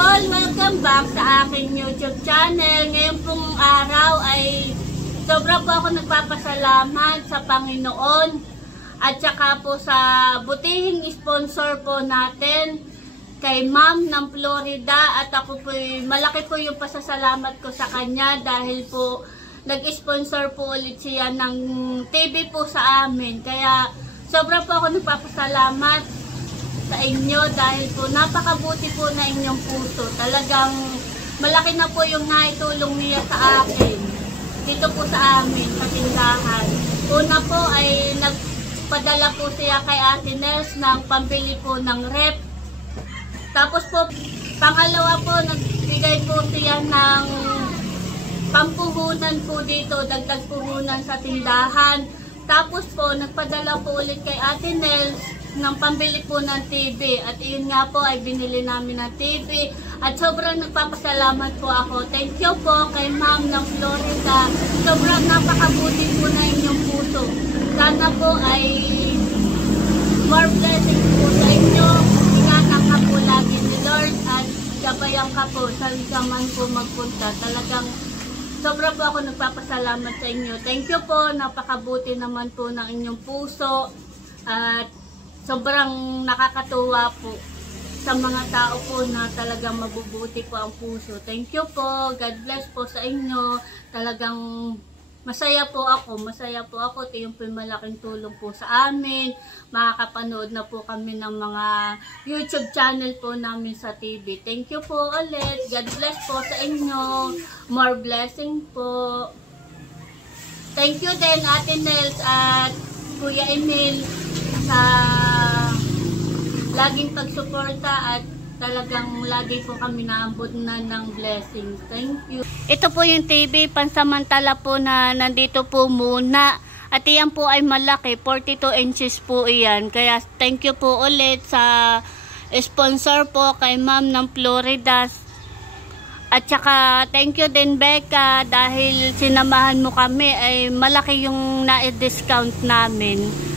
people! Welcome back sa aking YouTube channel. Ngayon pong araw ay sobra po ako nagpapasalamat sa Panginoon at saka po sa butihing sponsor po natin kay Ma'am ng Florida, at ako po malaki po yung pasasalamat ko sa kanya dahil po nag-sponsor po ulit siya ng TV po sa amin. Kaya sobra po ako nagpapasalamat sa inyo dahil po napakabuti po na inyong puso. Talagang malaki na po yung naitulong niya sa akin dito po sa amin sa tindahan. Una po ay nagpadala po siya kay Ate Nels ng pambili po ng rep. Tapos po pangalawa po nagbigay po siya ng pampuhunan po dito, dagdag puhunan sa tindahan. Tapos po nagpadala po ulit kay Ate Nels ng pambili po ng TV, at iyon nga po ay binili namin ng TV at sobrang nagpapasalamat po ako. Thank you po kay Ma'am ng Florida. Sobrang napakabuti po na inyong puso. Sana po ay more blessings po sa inyo. Ingatan ka po lagi ni Lord at gabayan ka po sa man po magpunta. Talagang sobra po ako nagpapasalamat sa inyo. Thank you po. Napakabuti naman po ng inyong puso at sobrang nakakatuwa po sa mga tao po na talagang mabubuti po ang puso. Thank you po. God bless po sa inyo. Talagang masaya po ako. Masaya po ako. Ito yung malaking tulong po sa amin. Makakapanood na po kami ng mga YouTube channel po namin sa TV. Thank you po ulit. God bless po sa inyo. More blessing po. Thank you din Ate Nels at Kuya Emil sa laging pagsuporta at talagang lagi po kami naambot na ng blessings. Thank you. Ito po yung TV pansamantala po na nandito po muna. At iyan po ay malaki, 42 inches po iyan. Kaya thank you po ulit sa sponsor po kay Ma'am ng Florida. At saka thank you din Becca dahil sinamahan mo kami, ay malaki yung na-discount namin.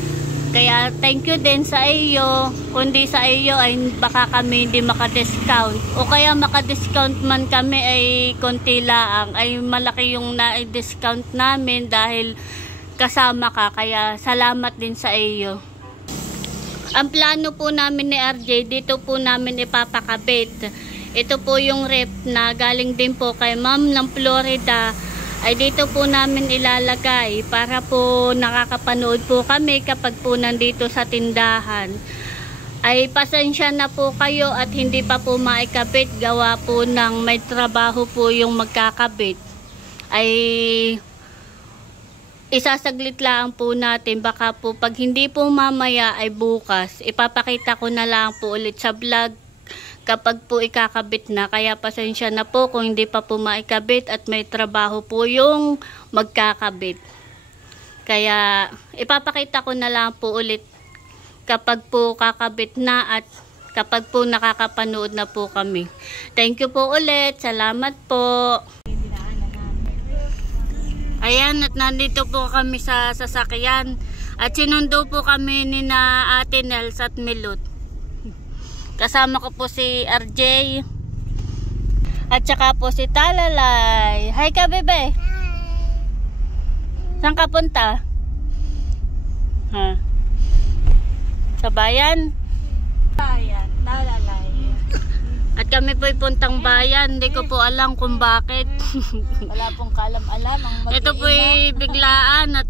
Kaya thank you din sa iyo. Kundi sa iyo ay baka kami hindi maka-discount. O kaya maka-discount man kami ay konti lang. Ay malaki yung na-discount namin dahil kasama ka. Kaya salamat din sa iyo. Ang plano po namin ni RJ, dito po namin ipapakabit. Ito po yung rep na galing din po kay Ma'am ng Florida. Ay dito po namin ilalagay para po nakakapanood po kami kapag po nandito sa tindahan. Ay pasensya na po kayo at hindi pa po maikabit, gawa po ng may trabaho po yung magkakabit. Ay isasaglit lang po natin, baka po pag hindi po mamaya ay bukas. Ipapakita ko na lang po ulit sa vlog kapag po ikakabit na. Kaya pasensya na po kung hindi pa po maikabit at may trabaho po yung magkakabit. Kaya ipapakita ko na lang po ulit kapag po kakabit na at kapag po nakakapanood na po kami. Thank you po ulit. Salamat po. Ayan, at nandito po kami sa sasakyan at sinundo po kami ni na Ate Nels at Milot. Kasama ko po si RJ at saka po si Talalay. Hi ka bebe. Hi. Saan ka punta? Ha? Sa bayan? Bayan, Talalay. At kami po puntang bayan. Hindi ko po alam kung bakit. Wala pong kaalam-alam. Ito po biglaan at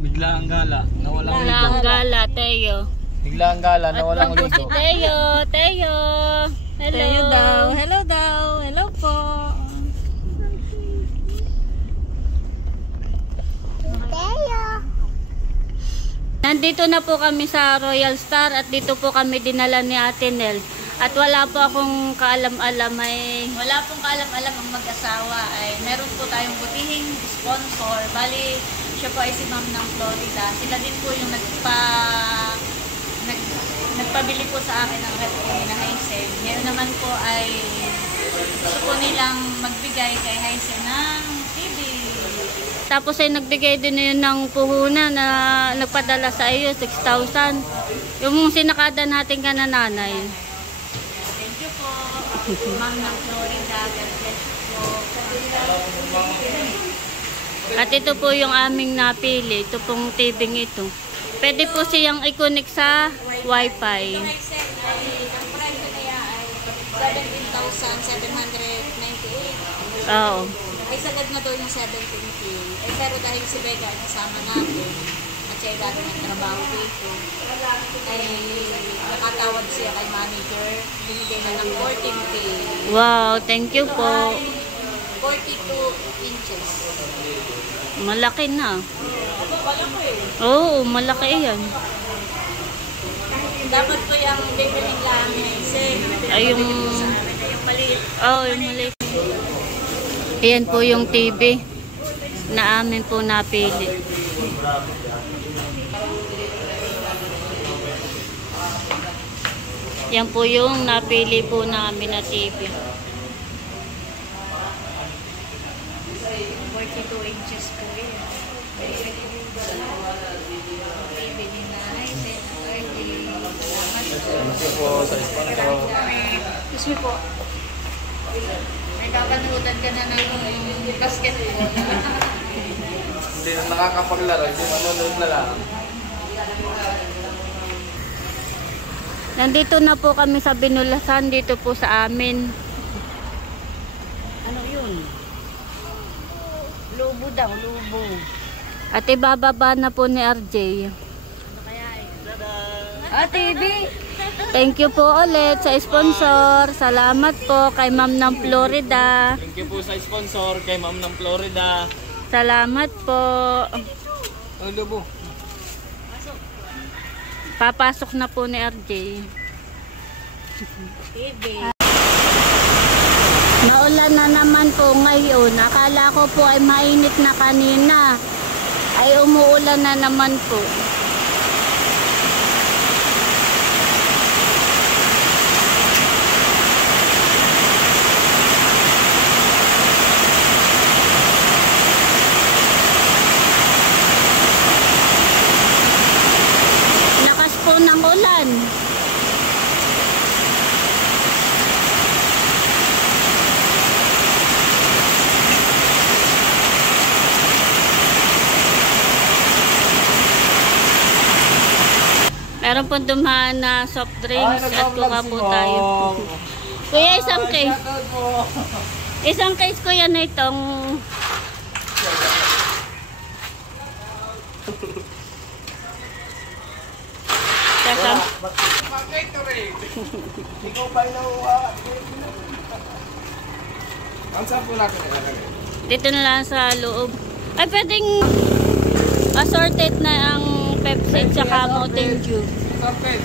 biglaang gala na walang ligo. biglaang gala, Teo. Biglaang gala na walang ligo. Si Teo. Teo. Hello. Teo daw. Hello daw. Hello po. Teo. Nandito na po kami sa Royal Star at dito po kami dinala ni Ate Nels. At wala po akong kaalam-alam wala pong kaalam-alam ang mag-asawa ay meron po tayong butihing sponsor. Bali, siya po ay si Ma'am ng Florida. Sila din po yung nagpabili po sa akin ng rep ko na Hysen. Ngayon naman po ay gusto po nilang magbigay kay Hysen ng TV. Tapos ay nagbigay din yun ng puhunan na nagpadala sa iyo, 6,000. Yung sinakada natin ka na nanay. you po. Ma'am ng Florida. God bless you po. At ito po yung aming napili. Ito pong TV ito. Pwede po siyang i-connect sa Wi-Fi. Ang presyo kaya ay 17,798. Oo. Ay sagad na daw yung 17K. Eh pero dahil si Becca ay kasama natin at siya ay dati ng trabaho dito, ay nakatawad siya kay manager. Binigay na ng 14K. Wow, thank you po. 42 inches. Malaki na. Oo, malaki yan. Dapat po yung bibiling lang na isa. Ay, yung maliit. oh, yung maliit. Ayan po yung TV na amin po napili. Yan po yung napili po namin na TV. 42 inches po yun. Bibili na ay 10, 30. Salamat po. Sa sponsor. Excuse me po. May kapanood ka na ng basketball. Hindi na nakakapaglaro, hindi manonood na lang. Nandito na po kami sa Binulasan, dito po sa amin. Ano yun? Lubo daw, lubo. At ibababa na po ni RJ. Ano kaya TV! Thank you po ulit sa sponsor. Salamat po kay Ma'am ng Florida. Thank you po sa sponsor kay Ma'am ng Florida. Salamat po. Ang lubo. Papasok na po ni RJ. TV. Naulan na naman po ngayon. Akala ko po ay mainit na kanina. Ay umuulan na naman po. Lakas po ng ulan. Meron po dumaan na soft drinks at kuha po tayo. Kuya, isang case. Isang case kuya na itong kasam. Ikaw ba inawa? Ang sampo natin ilalagay. Dito na lang sa loob. Ay, pwedeng assorted na ang Pepsi tsaka Mountain Dew. Kapit.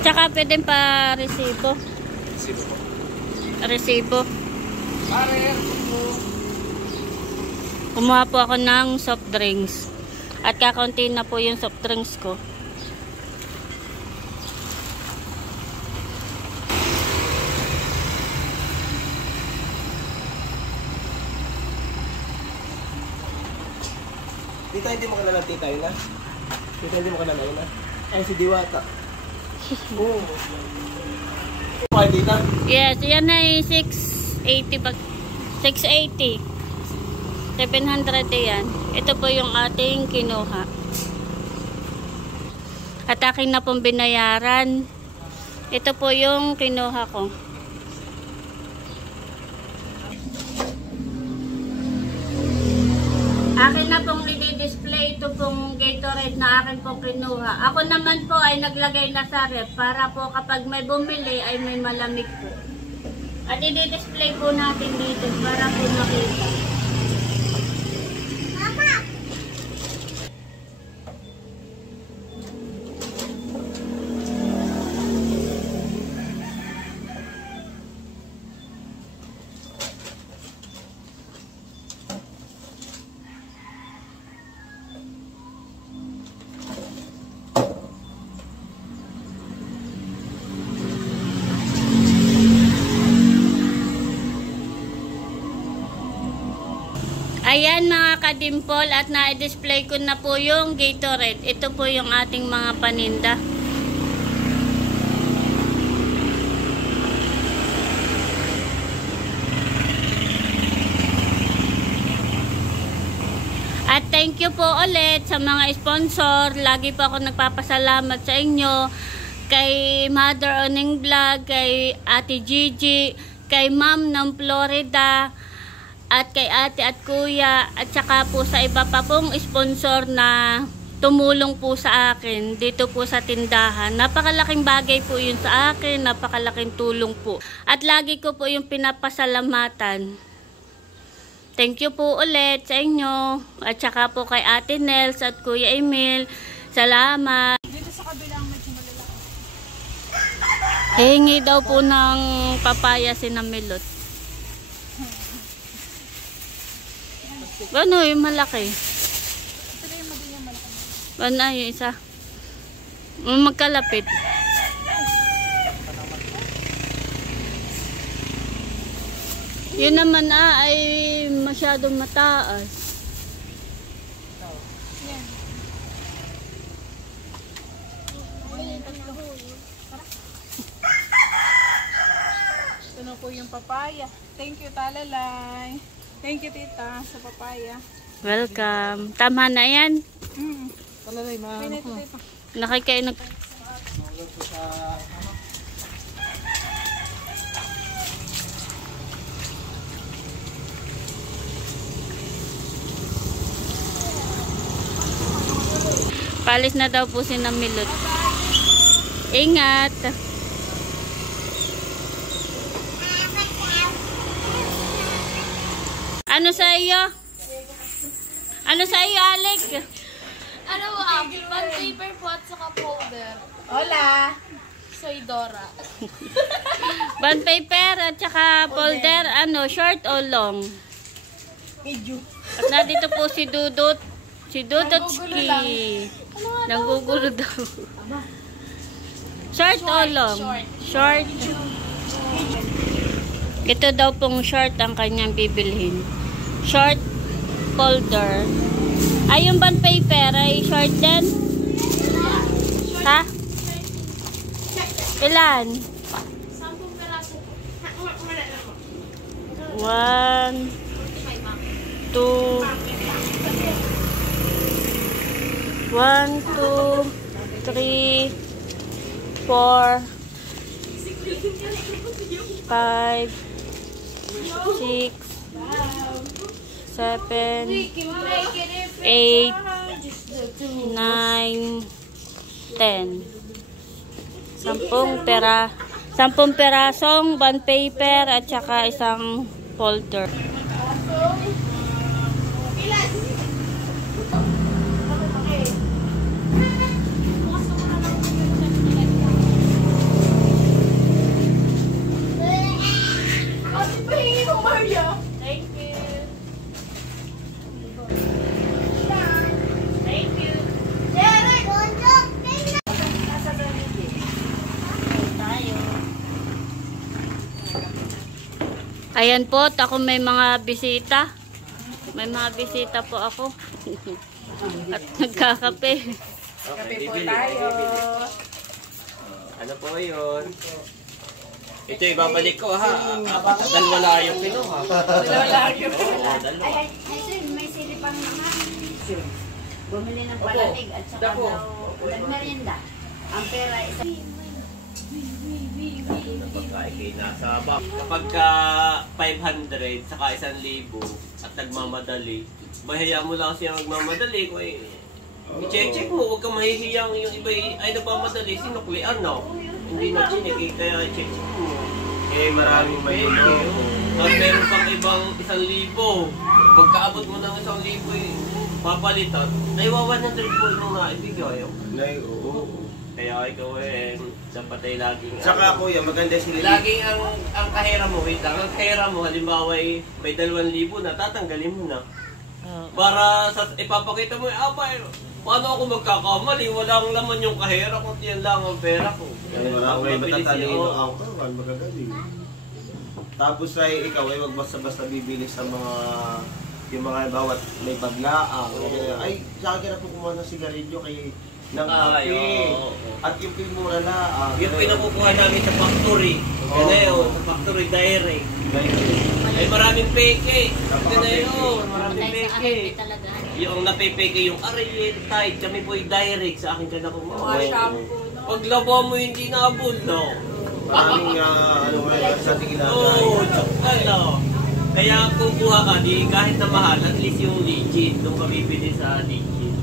Tsaka pwedeng pa resibo. Sino po? Resibo. Pare, Kumuha po ako ng soft drinks. At kakaunti na po yung soft drinks ko. Tita, hindi mo kilala tita yun na? Tita, hindi mo kilala yun na? Ay, si Diwata. Oo. Okay, tita? Yes, yan ay 680 bag. 680. 700 yan. Ito po yung ating kinuha. At akin na pong binayaran. Ito po yung kinuha ko. Akin na pong i-display ito pong Gatorade na akin pong kinuha. Ako naman po ay naglagay na sa ref para po kapag may bumili ay may malamig po. At i-display po natin dito para po makita. Ayan mga kadimpol, at na-display ko na po yung Gatorade. Ito po yung ating mga paninda. thank you po ulit sa mga sponsor. Lagi po ako nagpapasalamat sa inyo. Kay Mother Oning Vlog, kay Ate Gigi, kay Ma'am ng Florida, at kay ate at kuya, at saka po sa iba pa pong sponsor na tumulong po sa akin dito po sa tindahan. Napakalaking bagay po yun sa akin, napakalaking tulong po. At lagi ko po yung pinapasalamatan. Thank you po ulit sa inyo. At saka po kay Ate Nels at Kuya Emil. Salamat. Dito sa kabilang medyo malalaki. Hingi daw po ng papaya si Namilot. Ano yung malaki? Ito yung magiging malaki. Ano yung isa? Magkalapit. Yun naman ay masyadong mataas. Yan. Ito na po yung papaya. Thank you, Talalay. Thank you, tita, sa papaya. Welcome. Tama na yan. Talalay, Pinito, tita. Nakikainog. Palis na daw po si Namilot. Ingat. Ano sa iyo? Ano sa iyo, Alec? Ano bond paper po at saka powder. Hola! Soy Dora. Bond paper at saka folder, ano, short o long? Medyo. At nandito po si Dudut. Si Dudutski. Nanggugulo daw. Short o long? Short. Ito daw pong short ang kanyang bibilhin. Short folder. Ay, yung bond paper ay short din? Ha? Ilan? 10 peraso po. 1, 2, 3, 4, 5, 6, 7, 8, 9, 10. 10 perasong bond paper at saka isang folder. Ayan po, ako may mga bisita. May mga bisita po ako. At nagkakape. Kape po tayo. Ano po yun? Ito ibabalik ko ha. Dalawa lang yung pinuha. Wala yung Dalawa. May silipang naman. Bumili ng palatig at saka daw nagmerienda. Ang pera isa. Ay, nasa bak. Kapag ka 500 saka 1,000 at nagmamadali, mahiya mo lang siya magmamadali. Kung i-check mo, huwag kang mahihiyang yung iba ay nagmamadali, sinuklian no? Hindi na chinik, kaya check mo. Eh, maraming mahilo. Tapos meron pang ibang 1,000. Pagkaabot mo ng 1,000 papalitan, ay 100 po yung naibigay. Oo. Kaya ikaw dapat ay laging... Saka kuya, maganda sila. Laging ang kahera mo, wait lang, ang kahera mo, halimbawa may 2,000 na, tatanggalin mo na. Para sa ipapakita mo, paano ako magkakamali? Walang laman yung kahera, kundi yan lang ang pera ko. May matatalino ako, magagaling. Tapos ay ikaw ay wag basta-basta bibili sa mga yung mga bawat may paglaang. Ay, sa akin na po kumuha ng sigarilyo kay ng kape. At yung pinmura na. Yung pinakukuha namin sa factory. Yun, sa factory direct. Ay maraming peke. Yun na yun, maraming peke. yung napipeke yung aray, tight, kami po direct sa akin ka na kumawa. Paglaba mo hindi nabul, no? Maraming ano ngayon sa ating ginagawa. Oo, tsaka no. Kaya kukuha ka, di kahit na mahal, at least yung legit, nung kabibili sa legit.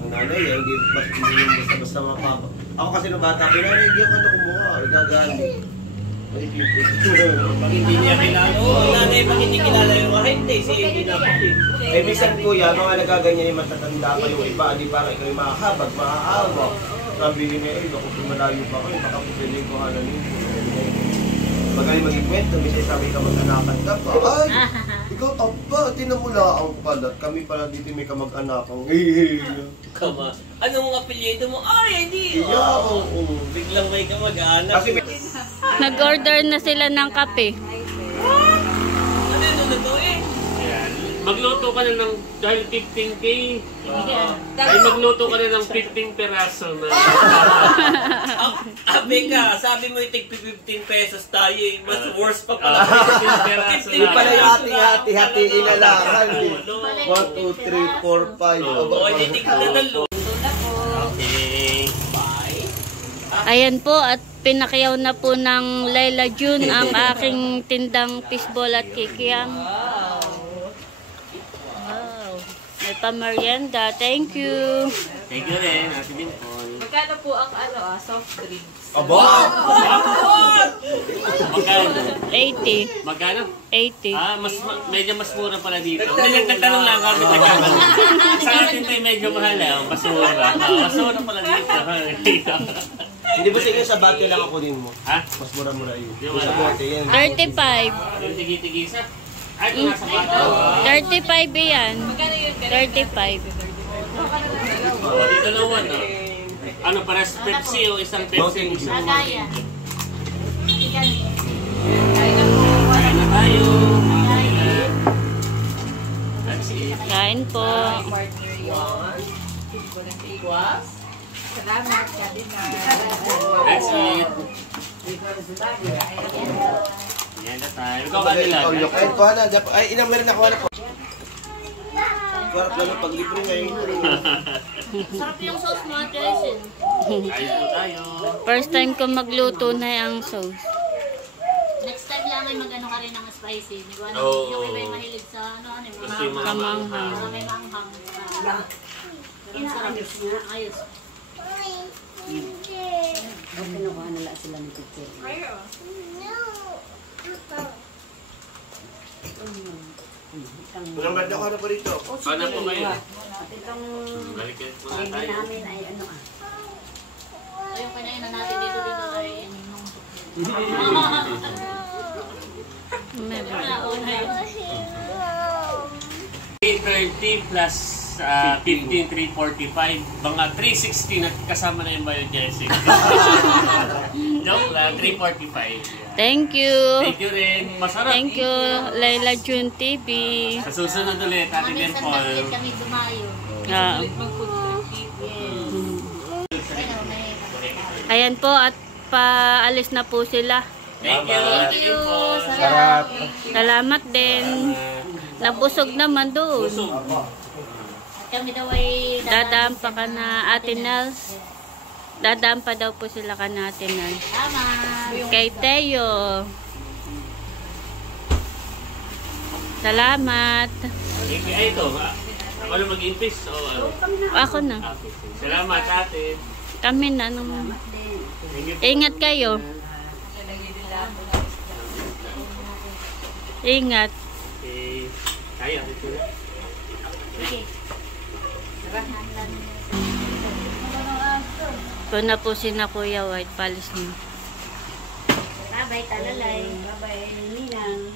Ang nanay, hindi basta mapapa. Ako kasi nung bata, pinanay, hindi ako kumuha, igagali. Ay, Pag hindi niya kilala, ang nanay pag hindi kilala yung ahente, siya hindi napili. eh, bisan kuya, mga nagaganyan yung matatanda pa yung iba, di para ikaw yung mahabag, maaawa. Sabi niya, eh, ako malayo pa kayo, baka pipiling ko halan yun. Magaling mag-ikwento, minsan sabi ka mag-anakan ka pa. Ay, ikaw aba, tinamulaang pala. Kami pala dito may kamag-anakang. Kama, anong apelyido mo? Ay, hindi! Iya, oo. Biglang may kamag-anak. Kasi may... Nag-order na sila ng kape. Ano yun na to eh? Magluto ka na ng, dahil 15K, ay magluto ka na ng 15 peraso na. Abe ka, sabi mo itig 15 pesos tayo eh. Mas worse pa pala. 15 peraso Hindi pala yung na. hati-hatiin na lang. 1, 2, 3, 4, 5. Oo, hindi tignan na dalo. Okay. Bye. Ayan po at pinakiyaw na po ng Laila June ang aking tindang fishball at kikiam. Wow. May pamerienda. Thank you. Thank you rin, Ate Dimple. Magkano po ang soft drinks? Aba! Magkano? 80. Magkano? 80. Medyo mas mura pala dito. Nagtatanong lang kami nagkakas. Sa atin ito medyo mahal mas mura. Mas mura pala dito. Hindi ba sige sa bati lang ako din mo? Ha? Mas mura-mura yun. Yung Sa ano? bati yan. 35. Yung tigi-tigisa. Ay, kung nasa bata. 35 yan. 35. Dito naman, no? Ano, para sa Pepsi o isang Pepsi? Isang Agaya. Kain na tayo. That's it. Kain po. Salamat ka din na. That's it. Yan na tayo. Ikaw ka nila. Ay, pahala. Ay, inam na rin ako. Anak ko. Sarap lalo pag libre ngayon. Sarap yung sauce mo, Jason. Ayos po tayo. First time ko magluto na ang sauce. Next time lang ay mag-ano ka rin ng spicy. Hindi ko ano, Oo. yung iba yung mahilig sa ano, yung Gusto yung mga Kamanghang. manghang. may manghang. Ganun sarap. Ayos. Kinukuha nila sila ng picture. Walang ganda ko na po rito. Paano po kayo? At itong Balikin po na baby tayo. namin ay ano Ayun, kanya na natin dito ay May una yun. 330 plus 15, 345. Mga 360 na kasama na yung biogesic. Joke lang, 345. Thank you. Thank you rin. Masarap. Thank you, Laila June TV. Sa susunod ulit, Ate Minsan Dimple. kasi kami dumayo. Ah. Ayan po at paalis na po sila. Thank you, Ate Dimple. Sarap. Salamat din. Nabusog naman doon. Busog. Kami daw ay Dadaan pa ka na Ate Nels. Dadaan pa daw po sila ka na Ate Nels. tama. Kay Teo. Salamat. Ay, ito. Ano mag-impis o ano? Ako na. Okay. Salamat, ate. Kami na naman. Thank you. Ingat kayo. Ingat. Okay. Kaya, ito na. Sige. Ito na po si na Kuya White. Palis na. Bye-bye, talalay. Bye-bye, Ninang.